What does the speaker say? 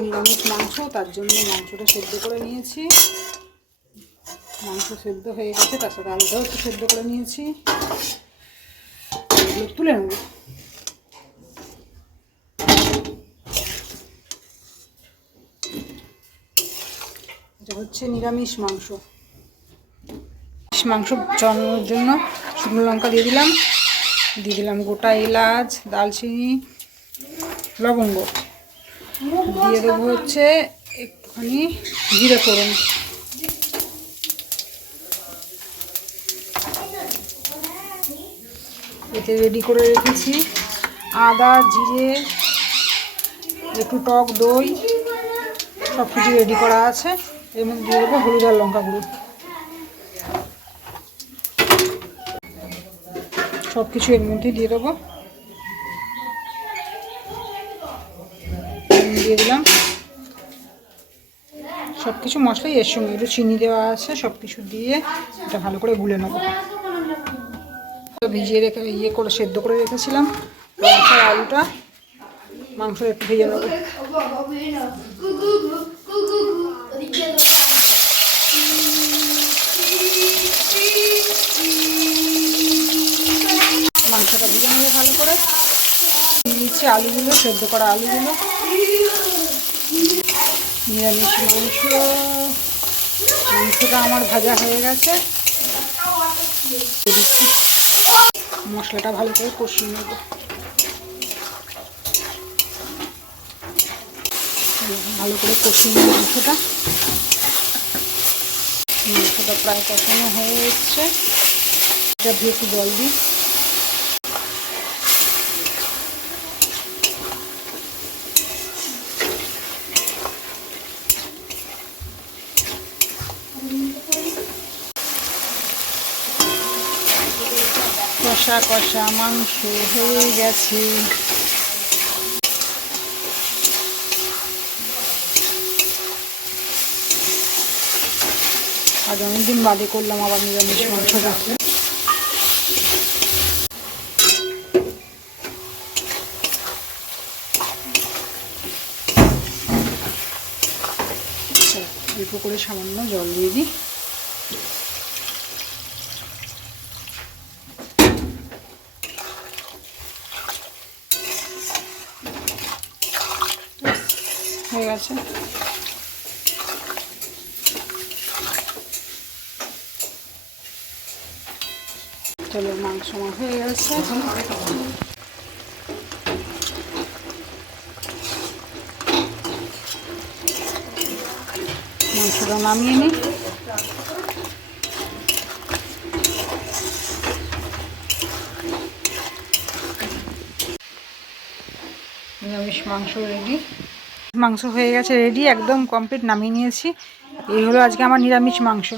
নিরামিষ মাংস, তার জন্য মাংসটা সেদ্ধ করে নিয়েছি। মাংস সেদ্ধ হয়ে গেছে, তার সাথে আলুটাও একটু সেদ্ধ করে নিয়েছি। তুলে নেব। এটা হচ্ছে নিরামিষ মাংস। মাংস চড়ানোর জন্য শুকনো লঙ্কা দিয়ে দিলাম। দিয়ে দিলাম গোটা এলাচ দালচিনি লবঙ্গ। দিয়ে দেবো হচ্ছে একটুখানি জিরে ফোড়ন। এতে রেডি করে রেখেছি আদা জিরে একটু টক দই সব কিছু রেডি করা আছে। এর মধ্যে দিয়ে দেবো হলুদ আর লঙ্কা গুঁড়ো। সব কিছু এর মধ্যে দিয়ে দেবো। দিয়ে দিলাম। সব কিছু মশলাই, এর সঙ্গে একটু চিনি দেওয়া আছে সব কিছু দিয়ে এটা ভালো করে গুলে নেব। ভিজিয়ে রেখে ইয়ে করে, সেদ্ধ করে রেখেছিলাম। মাংসের আলুটা মাংস একটু ভেজে নেব মাংসটা ভেজে নেব ভালো করে দিয়ে দিচ্ছি আলুগুলো, সেদ্ধ করা আলুগুলো। নিরামিষ মাংস। মাংসটা আমার ভাজা হয়ে গেছে। মশলাটা ভালো করে কষিয়ে নেব। ভালো করে কষিয়ে নেব মাংসটা। মাংসটা প্রায় কষানো হয়ে এসছে। এটা একটু জল দিই। কষা কষা মাংস হয়ে গেছে। আজ অনেকদিন বাদে করলাম, আবার নিরামিষ মাংসটা অল্প করে সামান্য জল দিয়ে দিই। হয়ে গেছে। চলো মাংস হয়ে গেছে। মাংসটা নামিয়ে নিই। নিরামিষ মাংস রেডি। মাংস হয়ে গেছে রেডি একদম কমপ্লিট নামিয়ে নিয়েছি। এই হলো আজকে আমার নিরামিষ মাংস।